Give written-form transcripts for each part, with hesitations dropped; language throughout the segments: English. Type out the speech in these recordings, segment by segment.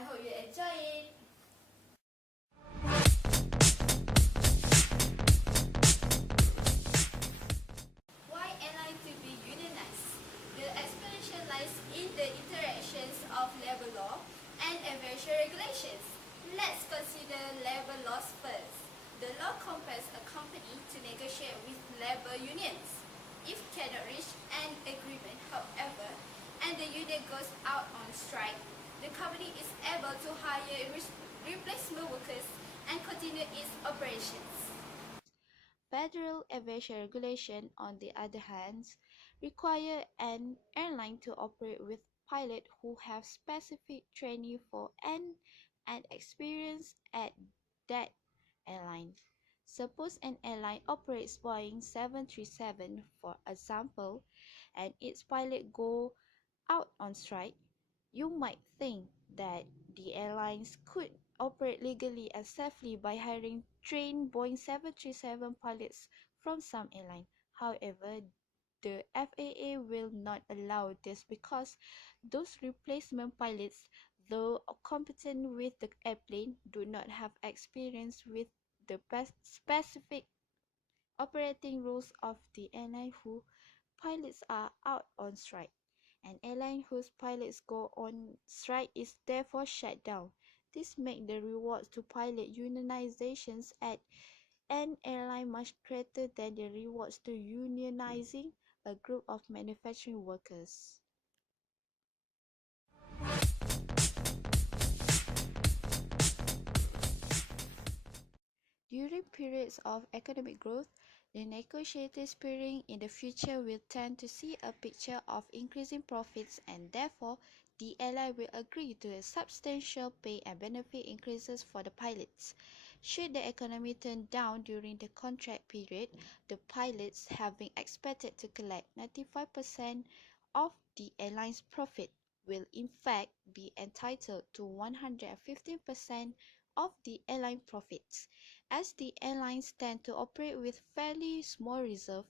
I hope you enjoy it. Why airline to be unionized? The explanation lies in the interactions of labor law and aviation regulations. Let's consider labor laws first. The law compels a company to negotiate with labor unions. If cannot reach an agreement, however, and the union goes out on strike, the company is able to hire replacement workers and continue its operations. Federal aviation regulation, on the other hand, require an airline to operate with pilots who have specific training for and experience at that airline. Suppose an airline operates Boeing 737, for example, and its pilots go out on strike. You might think that the airlines could operate legally and safely by hiring trained Boeing 737 pilots from some airline. However, the FAA will not allow this because those replacement pilots, though competent with the airplane, do not have experience with the specific operating rules of the airline whose pilots are out on strike. An airline whose pilots go on strike is therefore shut down. This makes the rewards to pilot unionizations at an airline much greater than the rewards to unionizing a group of manufacturing workers. During periods of economic growth, the negotiators peering in the future will tend to see a picture of increasing profits, and therefore the airline will agree to a substantial pay and benefit increases for the pilots. Should the economy turn down during the contract period, the pilots, having expected to collect 95% of the airline's profit, will in fact be entitled to 115% of the airline profits. As the airlines tend to operate with fairly small reserves,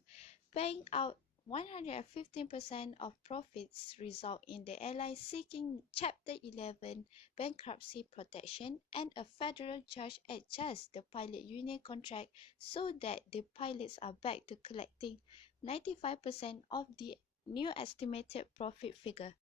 paying out 115% of profits result in the airline seeking Chapter 11 bankruptcy protection, and a federal judge adjusts the pilot union contract so that the pilots are back to collecting 95% of the new estimated profit figure.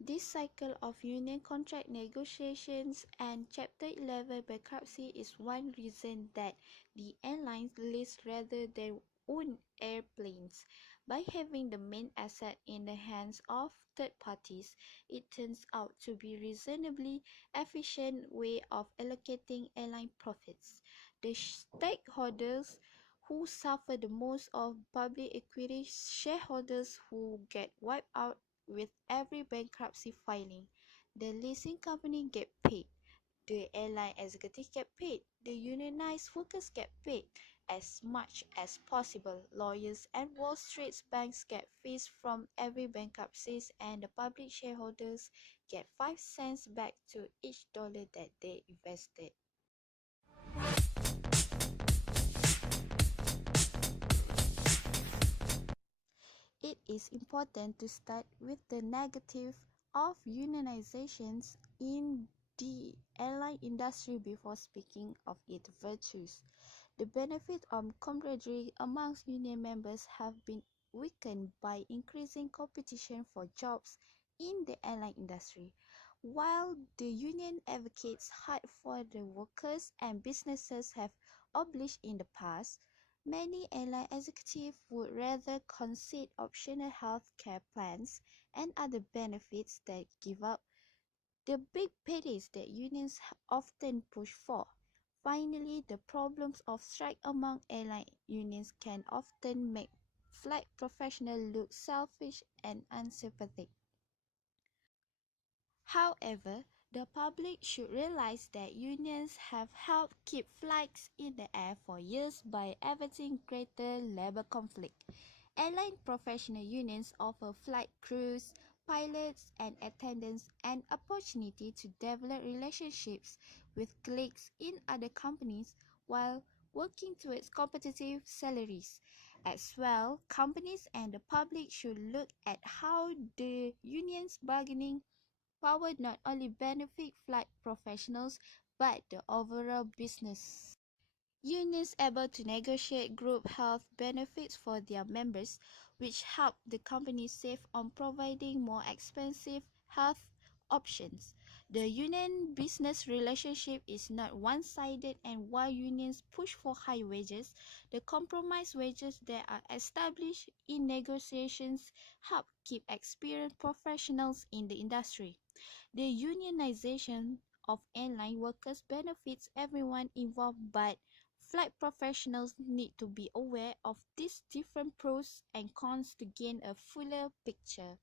This cycle of union contract negotiations and Chapter 11 bankruptcy is one reason that the airlines lease rather than own airplanes. By having the main asset in the hands of third parties, it turns out to be a reasonably efficient way of allocating airline profits. The stakeholders who suffer the most are public equity shareholders who get wiped out with every bankruptcy filing. The leasing company get paid, the airline executive get paid, the unionized workers get paid. As much as possible, lawyers and Wall Street banks get fees from every bankruptcy, and the public shareholders get 5 cents back to each dollar that they invested. It is important to start with the negative of unionizations in the airline industry before speaking of its virtues. The benefit of camaraderie amongst union members have been weakened by increasing competition for jobs in the airline industry. While the union advocates hard for the workers and businesses have obliged in the past, many airline executives would rather concede optional health care plans and other benefits than give up the big paydays that unions often push for. Finally, the problems of strike among airline unions can often make flight professionals look selfish and unsympathetic. However, the public should realize that unions have helped keep flights in the air for years by averting greater labor conflict. Airline professional unions offer flight crews, pilots, and attendants an opportunity to develop relationships with colleagues in other companies while working towards competitive salaries. As well, companies and the public should look at how the union's bargaining power not only benefit flight professionals but the overall business. Unions able to negotiate group health benefits for their members, which help the company save on providing more expensive health options. The union-business relationship is not one-sided, and while unions push for high wages, the compromise wages that are established in negotiations help keep experienced professionals in the industry. The unionization of airline workers benefits everyone involved, but flight professionals need to be aware of these different pros and cons to gain a fuller picture.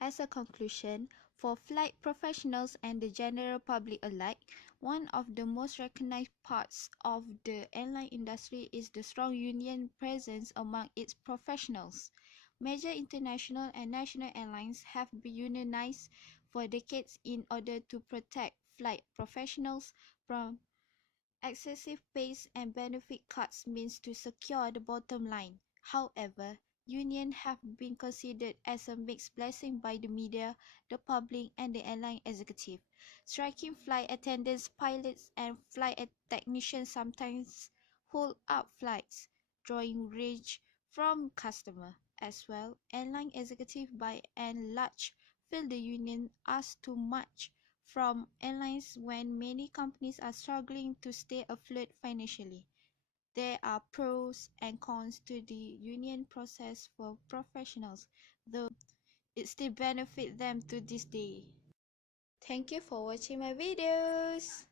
As a conclusion, for flight professionals and the general public alike, one of the most recognized parts of the airline industry is the strong union presence among its professionals. Major international and national airlines have been unionized for decades in order to protect flight professionals from excessive pays and benefit cuts means to secure the bottom line. However, unions have been considered as a mixed blessing by the media, the public, and the airline executive. Striking flight attendants, pilots, and flight technicians sometimes hold up flights, drawing rage from customers. As well, airline executives by and large feel the union ask too much from airlines when many companies are struggling to stay afloat financially. There are pros and cons to the union process for professionals, though it still benefits them to this day. Thank you for watching my videos.